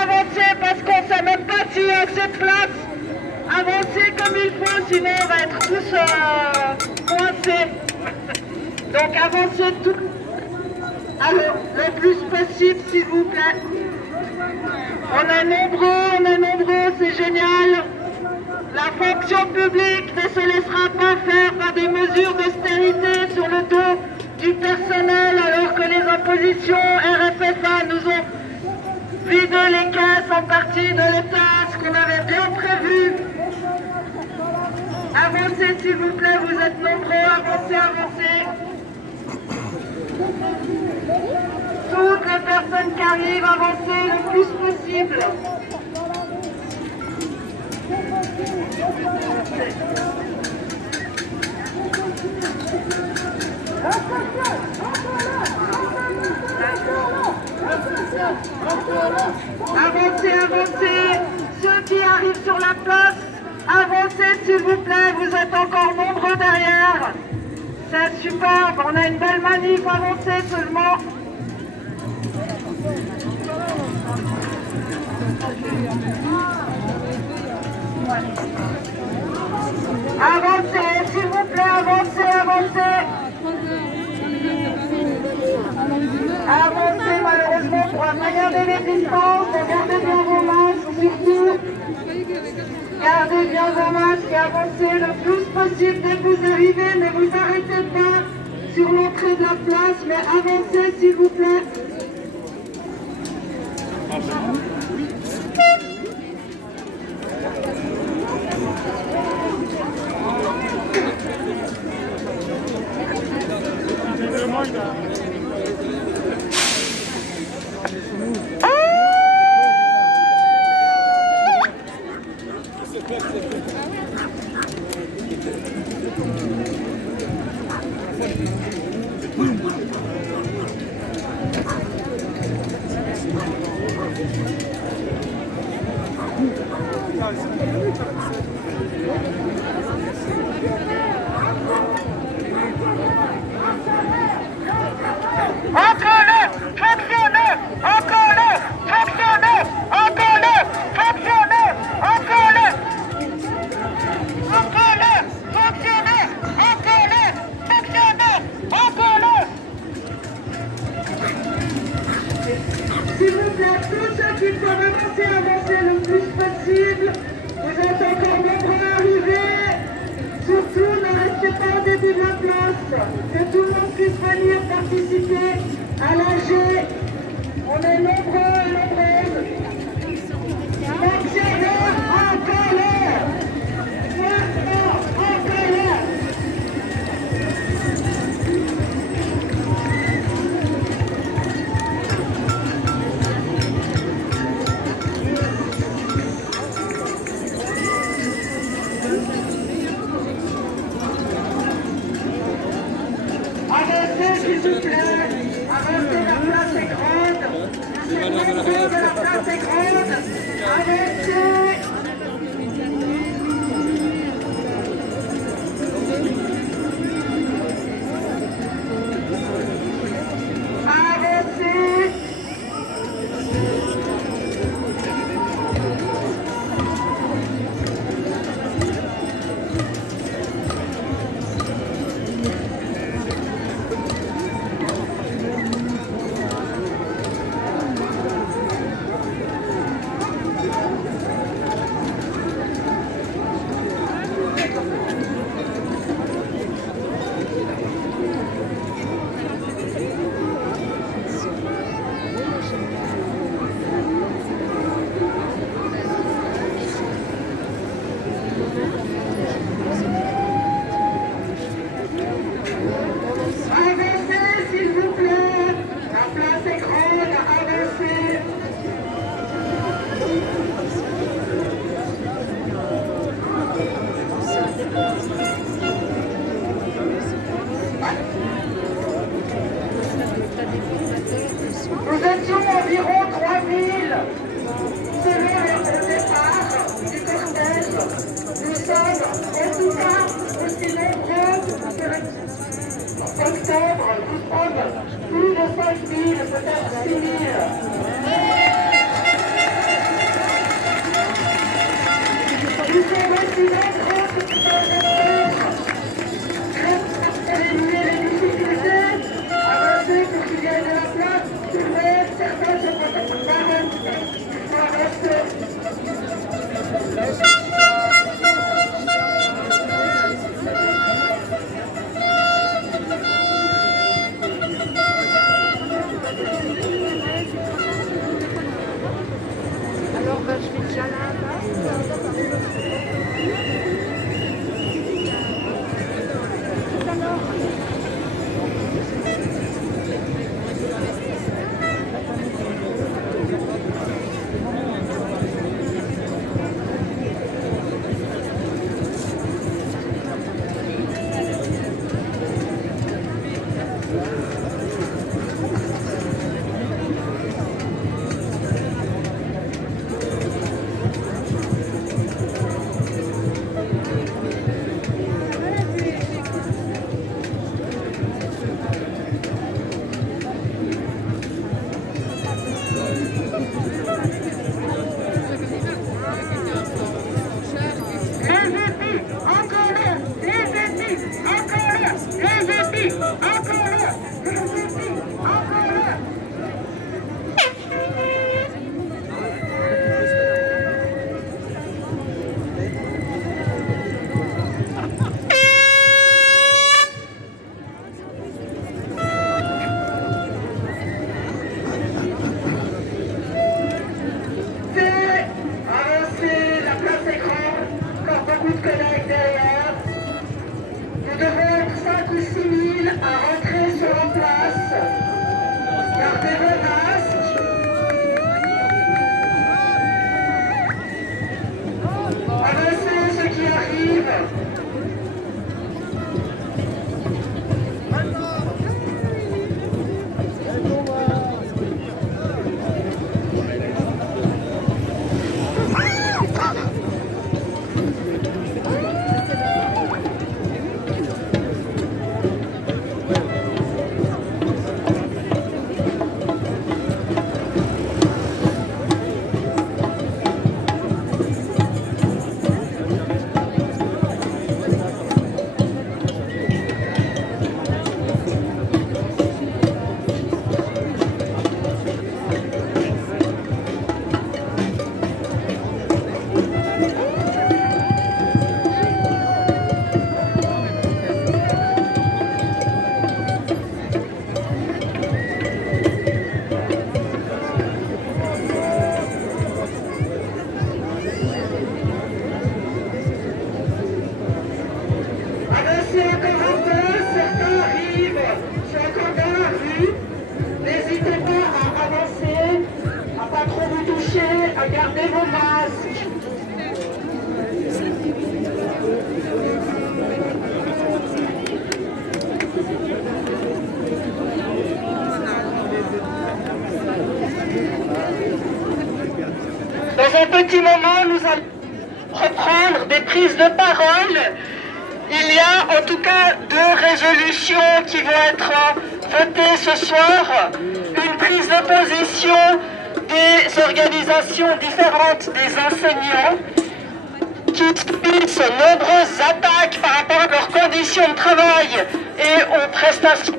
Avancez parce qu'on ne sait même pas s'il y a assez de place. Avancez comme il faut, sinon on va être tous coincés. Donc avancez tout. Alors, le plus possible, s'il vous plaît. On est nombreux, c'est génial. La fonction publique ne se laissera pas faire par des mesures d'austérité sur le dos du personnel, alors que les oppositions RFFA nous ont vidé les caisses en partie de l'État, ce qu'on avait bien prévu. Avancez s'il vous plaît, vous êtes nombreux, avancez. Toutes les personnes qui arrivent, avancez le plus possible. Avancez. Ceux qui arrivent sur la place, avancez s'il vous plaît, vous êtes encore nombreux derrière. C'est superbe, on a une belle manif, avancez seulement. Avancez, s'il vous plaît, avancez. Avancez, malheureusement, pour un moyen de résistance, gardez bien vos masques, surtout. Gardez bien vos masques et avancez le plus possible dès que vous arrivez. Ne vous arrêtez pas sur l'entrée de la place, mais avancez, s'il vous plaît. Encore-le, fonctionnez, encore-le, fonctionnez, encore-le, fonctionnez, encore-le, encore-le, fonctionnez, encore-le, fonctionnez, encore-le. S'il vous plaît, tous ceux qui peuvent avancer le plus possible. Vous êtes encore nombreux à arriver. Surtout, ne restez pas au début de la place. Que tout le monde puisse venir participer à l'AG. On est nombreux et nombreuses. Fonctionnez, encore-le. Maintenant, encore-le. Avancez, s'il vous plaît. Avancez, la place est grande. La place est grande. Avancez. Avancez. Avancez, s'il vous plaît. La place est grande. Avancez. Nous étions environ 3000 selon le départ du cortège. Nous sommes en tout cas aussi nombreux que octobre. Nous sommes plus de 5000, peut-être 6000. Nous sommes aussi nombreux que éliminer les difficultés, avancer pour qu'il y ait de la place, mais certains se prennent pas rester. un petit moment, nous allons reprendre des prises de parole. Il y a en tout cas 2 résolutions qui vont être votées ce soir. Une prise de position des organisations différentes des enseignants qui subissent nombreuses attaques par rapport à leurs conditions de travail et aux prestations.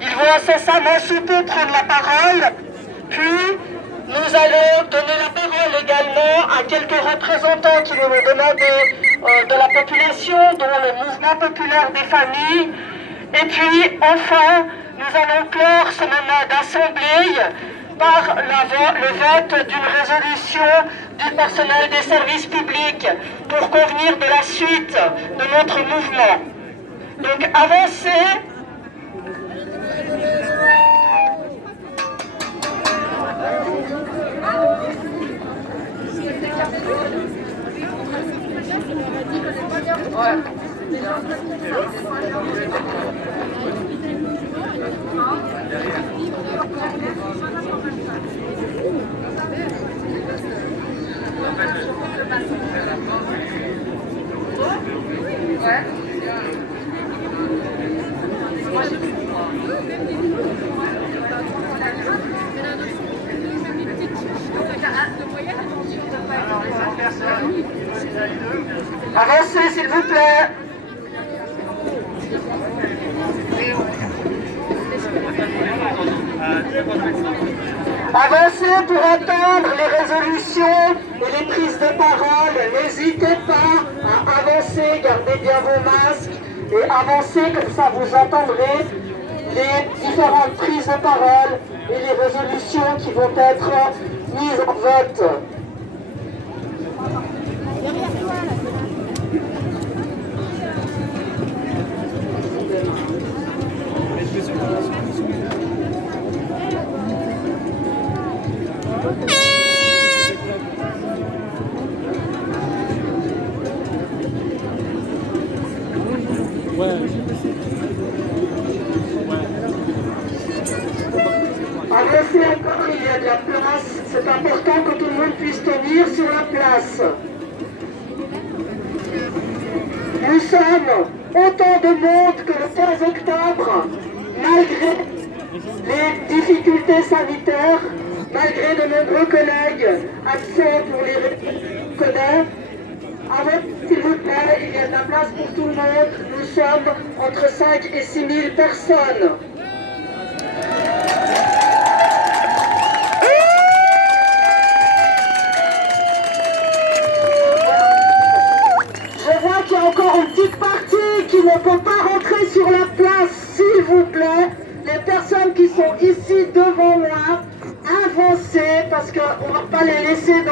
Ils vont incessamment sous peu prendre la parole. Puis, nous allons donner la parole également à quelques représentants qui vont nous demander de la population, dont le mouvement populaire des familles. Et puis, enfin, nous allons clore ce moment d'assemblée par le vote d'une résolution du personnel des services publics pour convenir de la suite de notre mouvement. Donc, avancez. Avancez, s'il vous plaît. Avancez pour entendre les résolutions et les prises de parole. N'hésitez pas à avancer, gardez bien vos masques et avancez, comme ça vous entendrez les différentes prises de parole et les résolutions qui vont être mises en vote. Avancez encore, il y a de la place. C'est important que tout le monde puisse tenir sur la place. Nous sommes autant de monde que le 15 octobre, malgré les difficultés sanitaires, malgré de nombreux collègues absents pour les connaître. S'il vous plaît, il y a de la place pour tout le monde. Nous sommes entre 5 et 6 000 personnes. Je vois qu'il y a encore une petite partie qui ne peut pas rentrer sur la place, s'il vous plaît. Les personnes qui sont ici devant moi, avancez parce qu'on ne va pas les laisser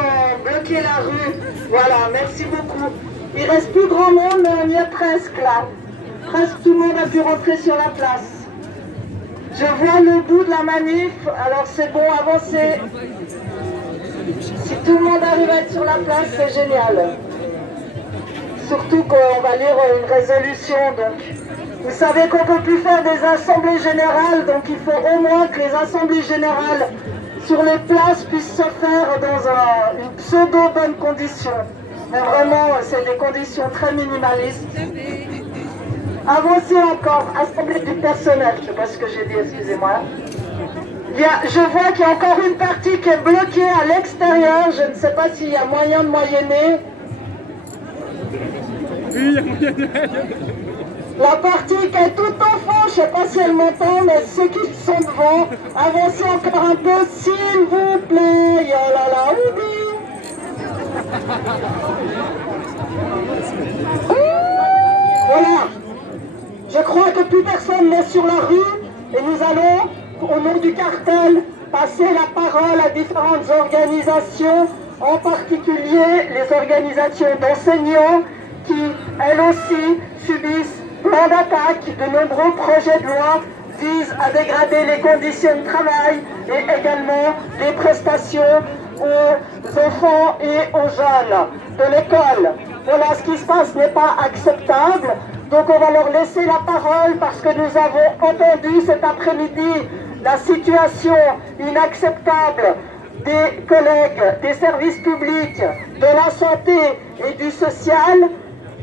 bloquer la rue. Voilà, merci beaucoup. Il reste plus grand monde, mais on y est presque là. Presque tout le monde a pu rentrer sur la place. Je vois le bout de la manif, alors c'est bon, avancez. Si tout le monde arrive à être sur la place, c'est génial. Surtout qu'on va lire une résolution, donc vous savez qu'on ne peut plus faire des assemblées générales, donc il faut au moins que les assemblées générales sur les places puissent se faire dans une pseudo-bonne condition. Mais vraiment, c'est des conditions très minimalistes. Avancez encore, assemblée du personnel, je ne sais pas ce que j'ai dit, excusez-moi. Je vois qu'il y a encore une partie qui est bloquée à l'extérieur, je ne sais pas s'il y a moyen de moyenner. La partie qui est tout au fond, je ne sais pas si elle m'entend, mais ceux qui sont devant, avancez encore un peu, s'il vous plaît. Yalala, voilà. Je crois que plus personne n'est sur la rue et nous allons, au nom du cartel, passer la parole à différentes organisations, en particulier les organisations d'enseignants qui, elles aussi, subissent plein d'attaques. De nombreux projets de loi visent à dégrader les conditions de travail et également les prestations aux enfants et aux jeunes de l'école. Voilà, ce qui se passe n'est pas acceptable. Donc on va leur laisser la parole parce que nous avons entendu cet après-midi la situation inacceptable des collègues des services publics, de la santé et du social.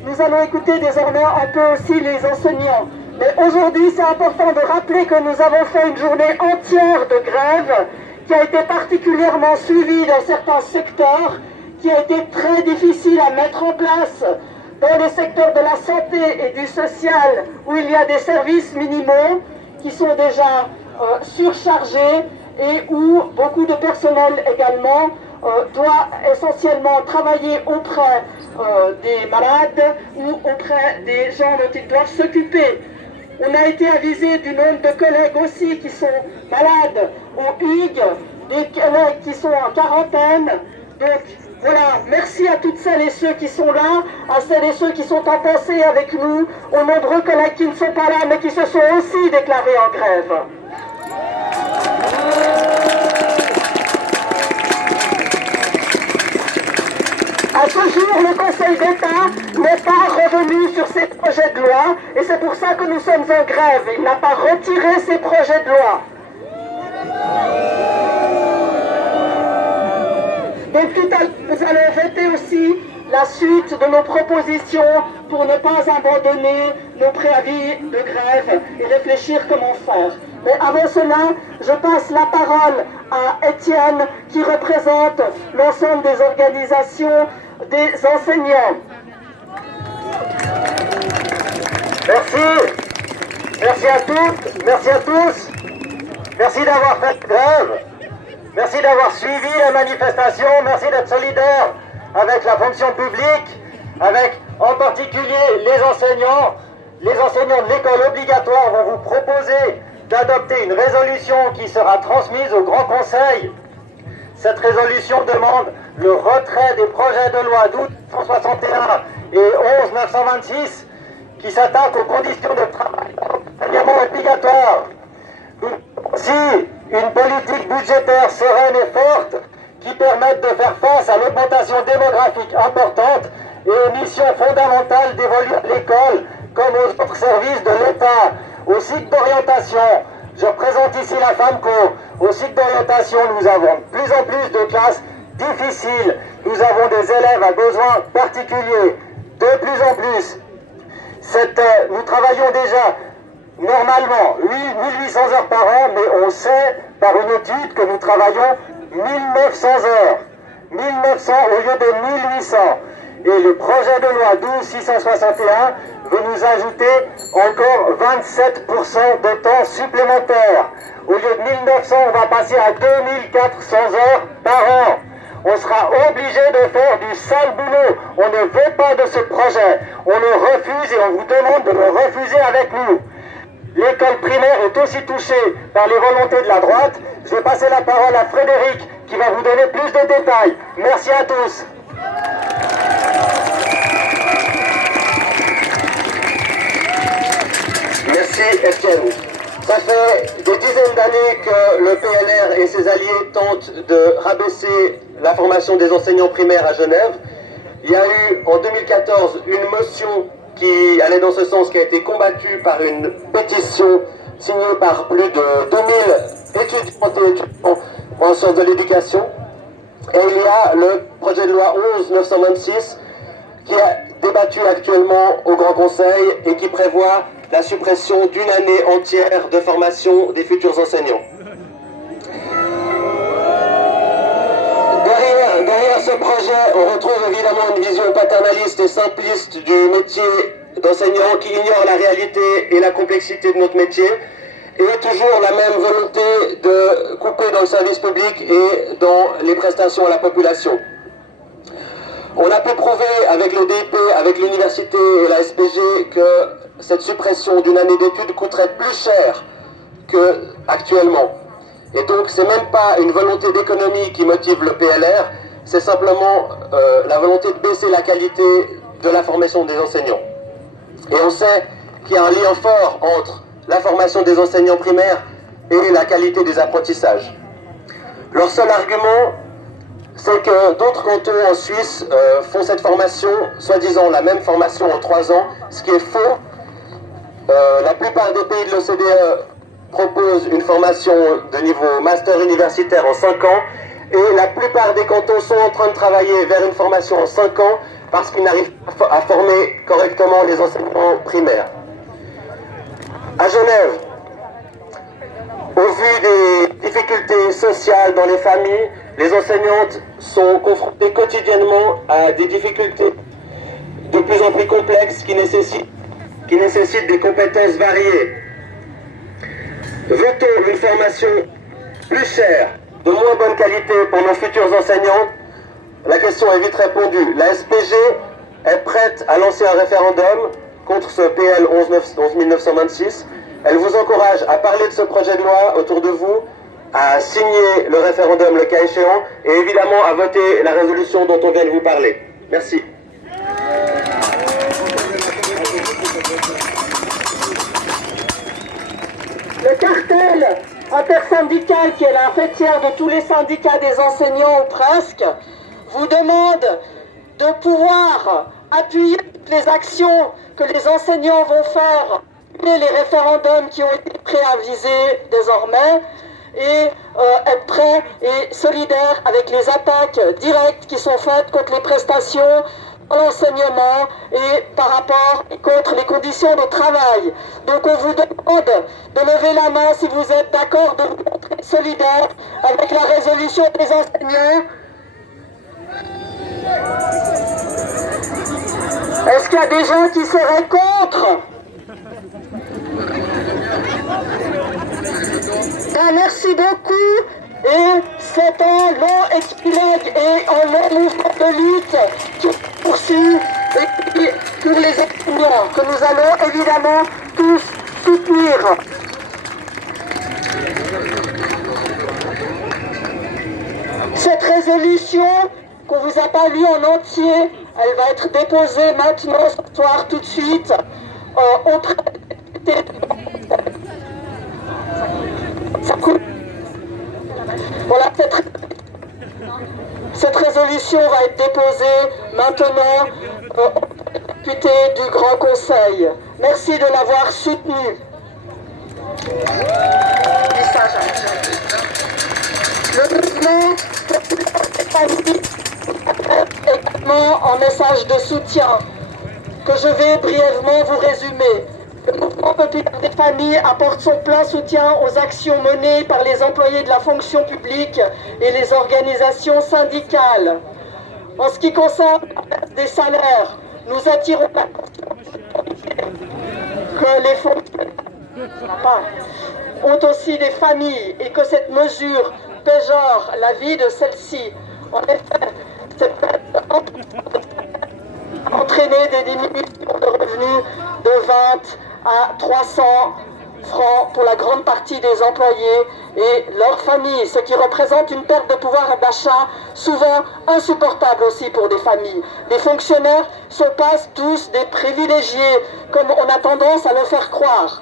Nous allons écouter désormais un peu aussi les enseignants. Mais aujourd'hui, c'est important de rappeler que nous avons fait une journée entière de grève qui a été particulièrement suivie dans certains secteurs, qui a été très difficile à mettre en place dans les secteurs de la santé et du social, où il y a des services minimaux qui sont déjà surchargés et où beaucoup de personnel également doit essentiellement travailler auprès des malades ou auprès des gens dont ils doivent s'occuper. On a été avisé du nombre de collègues aussi qui sont malades au Hugues, des collègues qui sont en quarantaine. Donc voilà, merci à toutes celles et ceux qui sont là, à celles et ceux qui sont en pensée avec nous, aux nombreux collègues qui ne sont pas là mais qui se sont aussi déclarés en grève. À ce jour, le Conseil d'État n'est pas revenu sur ces projets de loi et c'est pour ça que nous sommes en grève. Il n'a pas retiré ces projets de loi. Donc tout à l'heure, nous allons voter aussi la suite de nos propositions pour ne pas abandonner nos préavis de grève et réfléchir comment faire. Mais avant cela, je passe la parole à Étienne qui représente l'ensemble des organisations des enseignants. Merci. Merci à toutes, merci à tous. Merci d'avoir fait grève. Merci d'avoir suivi la manifestation. Merci d'être solidaire avec la fonction publique, avec en particulier les enseignants. Les enseignants de l'école obligatoire vont vous proposer d'adopter une résolution qui sera transmise au Grand Conseil. Cette résolution demande le retrait des projets de loi d'août 1961 et 11-926 qui s'attaquent aux conditions de travail enseignement obligatoire. Si une politique budgétaire sereine et forte qui permette de faire face à l'augmentation démographique importante et aux missions fondamentales dévolues à l'école comme aux autres services de l'État, au cycle d'orientation. Je représente ici la FAMCO. Au cycle d'orientation, nous avons de plus en plus de classes difficiles. Nous avons des élèves à besoins particuliers. De plus en plus. Nous travaillons déjà normalement 1800 heures par an, mais on sait par une étude que nous travaillons 1900 heures. 1900 au lieu de 1800. Et le projet de loi 12-661 veut nous ajouter encore 27% de temps supplémentaire. Au lieu de 1900, on va passer à 2400 heures par an. On sera obligé de faire du sale boulot. On ne veut pas de ce projet. On le refuse et on vous demande de le refuser avec nous. L'école primaire est aussi touchée par les volontés de la droite. Je vais passer la parole à Frédéric qui va vous donner plus de détails. Merci à tous. Merci Etienne. Ça fait des dizaines d'années que le PLR et ses alliés tentent de rabaisser la formation des enseignants primaires à Genève. Il y a eu en 2014 une motion qui allait dans ce sens, qui a été combattue par une pétition signée par plus de 2000 étudiantes et étudiants en sciences de l'éducation. Et il y a le projet de loi 11-926 qui est débattu actuellement au Grand Conseil et qui prévoit la suppression d'une année entière de formation des futurs enseignants. Derrière ce projet, on retrouve évidemment une vision paternaliste et simpliste du métier d'enseignant qui ignore la réalité et la complexité de notre métier et toujours la même volonté de couper dans le service public et dans les prestations à la population. On a pu prouver avec le DIP, avec l'université et la SPG que cette suppression d'une année d'études coûterait plus cher qu'actuellement. Et donc c'est même pas une volonté d'économie qui motive le PLR, c'est simplement la volonté de baisser la qualité de la formation des enseignants. Et on sait qu'il y a un lien fort entre la formation des enseignants primaires et la qualité des apprentissages. Leur seul argument, c'est que d'autres cantons en Suisse font cette formation, soi-disant la même formation en 3 ans, ce qui est faux. La plupart des pays de l'OCDE proposent une formation de niveau master universitaire en 5 ans, et la plupart des cantons sont en train de travailler vers une formation en 5 ans parce qu'ils n'arrivent pas à former correctement les enseignants primaires. À Genève, au vu des difficultés sociales dans les familles, les enseignantes sont confrontées quotidiennement à des difficultés de plus en plus complexes qui nécessitent des compétences variées. Veut-on une formation plus chère, de moins bonne qualité pour nos futurs enseignants? La question est vite répondue. La SPG est prête à lancer un référendum contre ce PL 11926. Elle vous encourage à parler de ce projet de loi autour de vous, à signer le référendum le cas échéant, et évidemment à voter la résolution dont on vient de vous parler. Merci. Le cartel intersyndical, qui est la fêtière de tous les syndicats des enseignants ou presque, vous demande de pouvoir appuyer toutes les actions que les enseignants vont faire, les référendums qui ont été préavisés désormais, et être prêts et solidaires avec les attaques directes qui sont faites contre les prestations dans l'enseignement et par rapport et contre les conditions de travail. Donc on vous demande de lever la main si vous êtes d'accord de vous montrer solidaire avec la résolution des enseignants. Est-ce qu'il y a des gens qui seraient contre? Ben, merci beaucoup. Et c'est un long épilogue et un long mouvement de lutte qui poursuit pour les enseignants, que nous allons évidemment tous soutenir. Cette résolution qu'on vous a pas lue en entier, elle va être déposée maintenant ce soir tout de suite auprès des députés. Voilà, cette résolution va être déposée maintenant aux députés du Grand Conseil. Merci de l'avoir soutenue. Le mouvement également en message de soutien que je vais brièvement vous résumer. Le mouvement populaire des familles apporte son plein soutien aux actions menées par les employés de la fonction publique et les organisations syndicales. En ce qui concerne des salaires, nous attirons l'attention que les fonctionnaires ont aussi des familles et que cette mesure péjore la vie de celles-ci. En effet, cette a entraîné des diminutions de revenus de 20 à 300 francs pour la grande partie des employés et leurs familles, ce qui représente une perte de pouvoir d'achat souvent insupportable aussi pour des familles. Les fonctionnaires sont pas tous des privilégiés, comme on a tendance à le faire croire.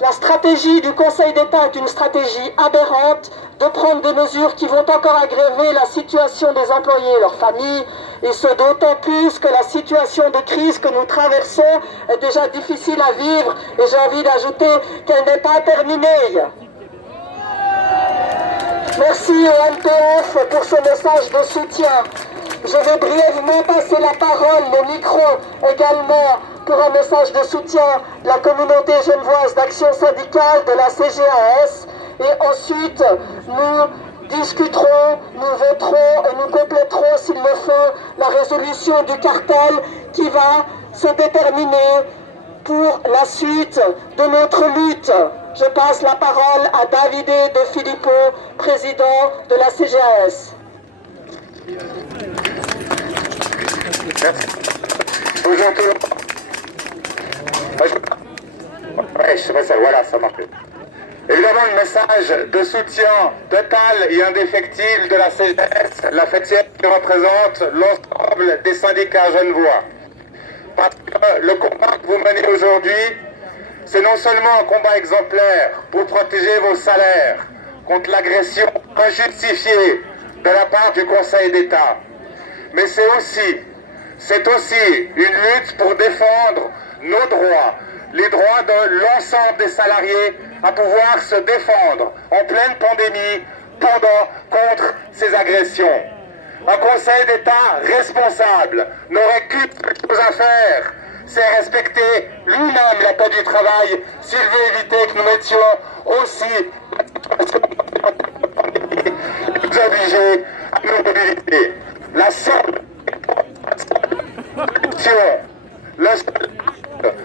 La stratégie du Conseil d'État est une stratégie aberrante de prendre des mesures qui vont encore aggraver la situation des employés et leurs familles, et ce d'autant plus que la situation de crise que nous traversons est déjà difficile à vivre, et j'ai envie d'ajouter qu'elle n'est pas terminée. Merci au MPF pour ce message de soutien. Je vais brièvement passer la parole, le micro également, pour un message de soutien de la communauté genevoise d'action syndicale de la CGAS. Et ensuite, nous discuterons, nous voterons et nous compléterons, s'il le faut, la résolution du cartel qui va se déterminer pour la suite de notre lutte. Je passe la parole à Davide De Filippo, président de la CGAS. Merci. Bonjour tout le monde. Ouais, je sais pas ça, voilà, ça marche. Évidemment, le message de soutien total et indéfectible de la CGS, la fêtière qui représente l'ensemble des syndicats genevois. Parce que le combat que vous menez aujourd'hui, c'est non seulement un combat exemplaire pour protéger vos salaires contre l'agression injustifiée de la part du Conseil d'État, mais c'est aussi une lutte pour défendre nos droits, les droits de l'ensemble des salariés à pouvoir se défendre en pleine pandémie répondant contre ces agressions. Un Conseil d'État responsable n'aurait qu'une chose à faire, c'est respecter lui-même la paix du travail s'il veut éviter que nous mettions aussi nous obliger à nous mobiliser. La seule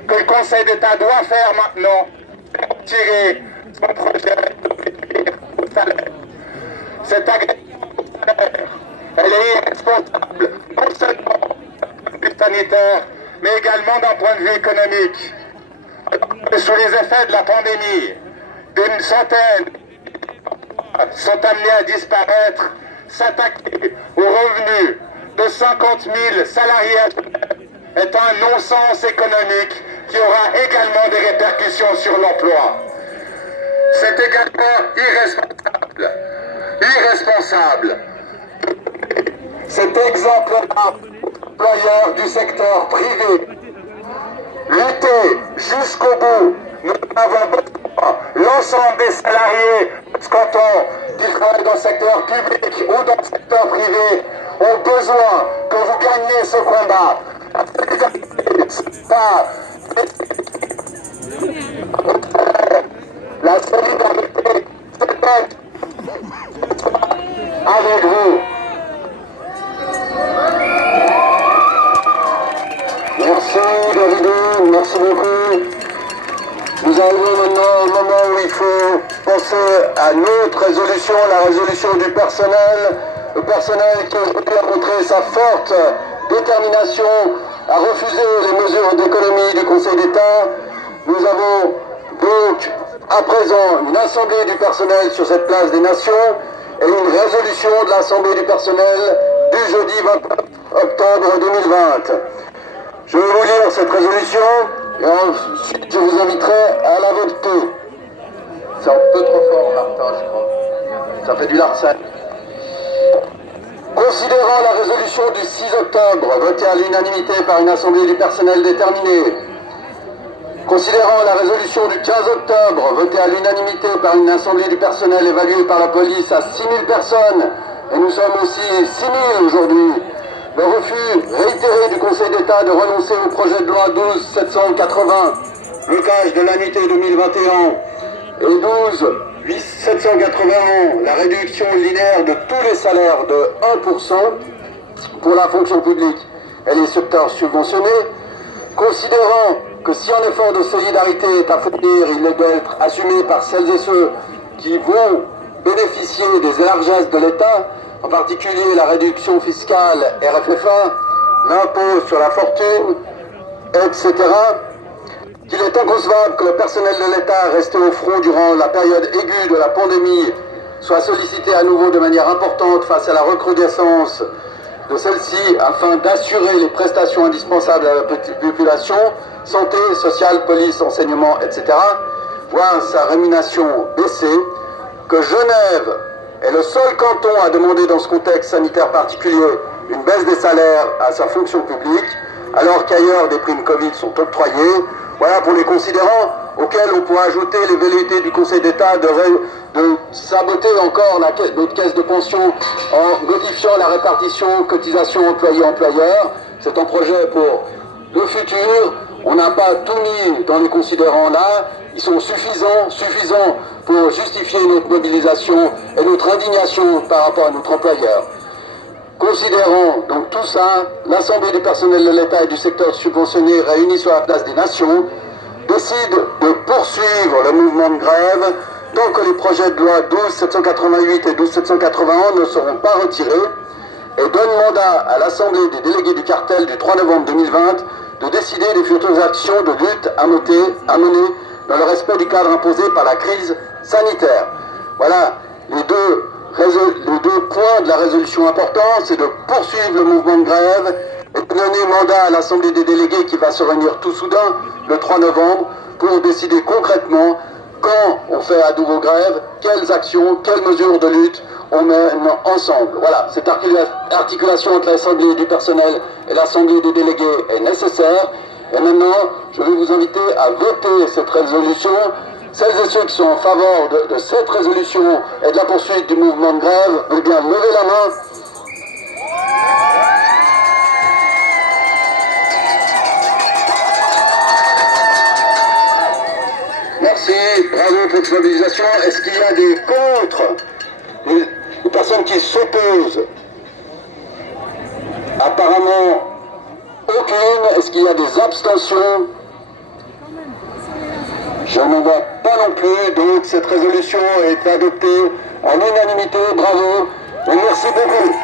que le Conseil d'État doit faire maintenant, tirer son projet. Cette agression, elle est irresponsable, non seulement d'un point de vue sanitaire, mais également d'un point de vue économique. Sous les effets de la pandémie, une centaine sont amenés à disparaître. S'attaquer aux revenus de 50 000 salariés est un non-sens économique qui aura également des répercussions sur l'emploi. C'est également irresponsable. Cet exemplaire employeur du secteur privé. Lutter jusqu'au bout. Nous avons besoin, l'ensemble des salariés, qui travaillent dans le secteur public ou dans le secteur privé, ont besoin que vous gagnez ce combat. La solidarité, c'est avec vous. Merci David, merci beaucoup. Nous arrivons maintenant au moment où il faut penser à notre résolution, la résolution du personnel. Le personnel qui a montré sa forte détermination à refuser les mesures d'économie du Conseil d'État. Nous avons donc à présent une assemblée du personnel sur cette place des Nations et une résolution de l'assemblée du personnel du jeudi 20 octobre 2020. Je vais vous lire cette résolution et ensuite je vous inviterai à la voter. C'est un peu trop fort, Martin, je crois. Ça fait du larcène. Considérant la résolution du 6 octobre, votée à l'unanimité par une assemblée du personnel déterminée, considérant la résolution du 15 octobre, votée à l'unanimité par une assemblée du personnel évaluée par la police à 6 000 personnes, et nous sommes aussi 6 000 aujourd'hui, le refus réitéré du Conseil d'État de renoncer au projet de loi 12-780, blocage de l'année 2021, et 12-781, la réduction linéaire de tous les salaires de 1% pour la fonction publique et les secteurs subventionnés, considérant que si un effort de solidarité est à fournir, il doit être assumé par celles et ceux qui vont bénéficier des élargissements de l'État, en particulier la réduction fiscale RFFA, l'impôt sur la fortune, etc., qu'il est inconcevable que le personnel de l'État resté au front durant la période aiguë de la pandémie soit sollicité à nouveau de manière importante face à la recrudescence de celle-ci afin d'assurer les prestations indispensables à la petite population, santé, sociale, police, enseignement, etc., voire sa rémunération baissée, que Genève est le seul canton à demander dans ce contexte sanitaire particulier une baisse des salaires à sa fonction publique, alors qu'ailleurs des primes Covid sont octroyées. Voilà pour les considérants auxquels on pourrait ajouter les velléités du Conseil d'État de saboter encore notre caisse de pension en modifiant la répartition cotisation employé-employeur. C'est un projet pour le futur. On n'a pas tout mis dans les considérants là. Ils sont suffisants pour justifier notre mobilisation et notre indignation par rapport à notre employeur. Considérant donc tout ça, l'Assemblée du personnel de l'État et du secteur subventionné réunis sur la place des Nations décide de poursuivre le mouvement de grève tant que les projets de loi 12-788 et 12-781 ne seront pas retirés et donne mandat à l'Assemblée des délégués du cartel du 3 novembre 2020 de décider des futures actions de lutte à mener dans le respect du cadre imposé par la crise sanitaire. Voilà les deux points de la résolution importants, c'est de poursuivre le mouvement de grève et de donner mandat à l'Assemblée des délégués qui va se réunir tout soudain le 3 novembre pour décider concrètement quand on fait à nouveau grève, quelles actions, quelles mesures de lutte on mène ensemble. Voilà, cette articulation entre l'Assemblée du personnel et l'Assemblée des délégués est nécessaire. Et maintenant, je vais vous inviter à voter cette résolution celles et ceux qui sont en faveur de cette résolution et de la poursuite du mouvement de grève, veulent bien lever la main. Merci, bravo pour cette mobilisation. Est-ce qu'il y a des contre, des personnes qui s'opposent? Apparemment, aucune. Est-ce qu'il y a des abstentions? Je ne vois pas non plus, donc cette résolution est adoptée en unanimité. Bravo et merci beaucoup.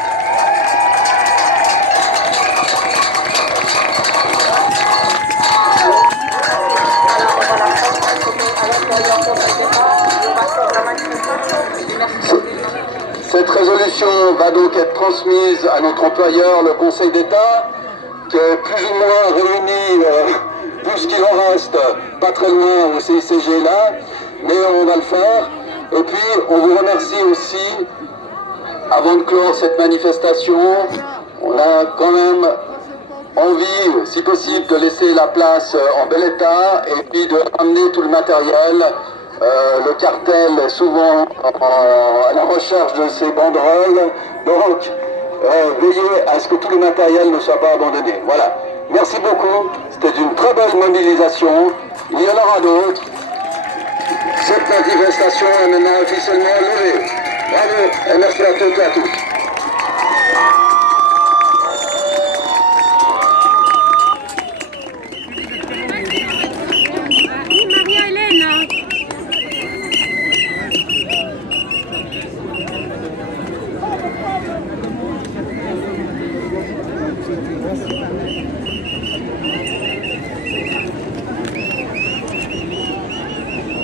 Cette résolution va donc être transmise à notre employeur, le Conseil d'État, qui est plus ou moins réuni tout ce qu'il en reste, pas très loin au CICG là, mais on va le faire. Et puis on vous remercie aussi, avant de clore cette manifestation, on a quand même envie, si possible, de laisser la place en bel état et puis de ramener tout le matériel. Le cartel est souvent à la recherche de ces banderoles, donc veillez à ce que tout le matériel ne soit pas abandonné. Voilà. Merci beaucoup, c'était une très belle mobilisation, il y en aura d'autres. Cette manifestation est maintenant officiellement levée. Bravo et merci à toutes et à tous.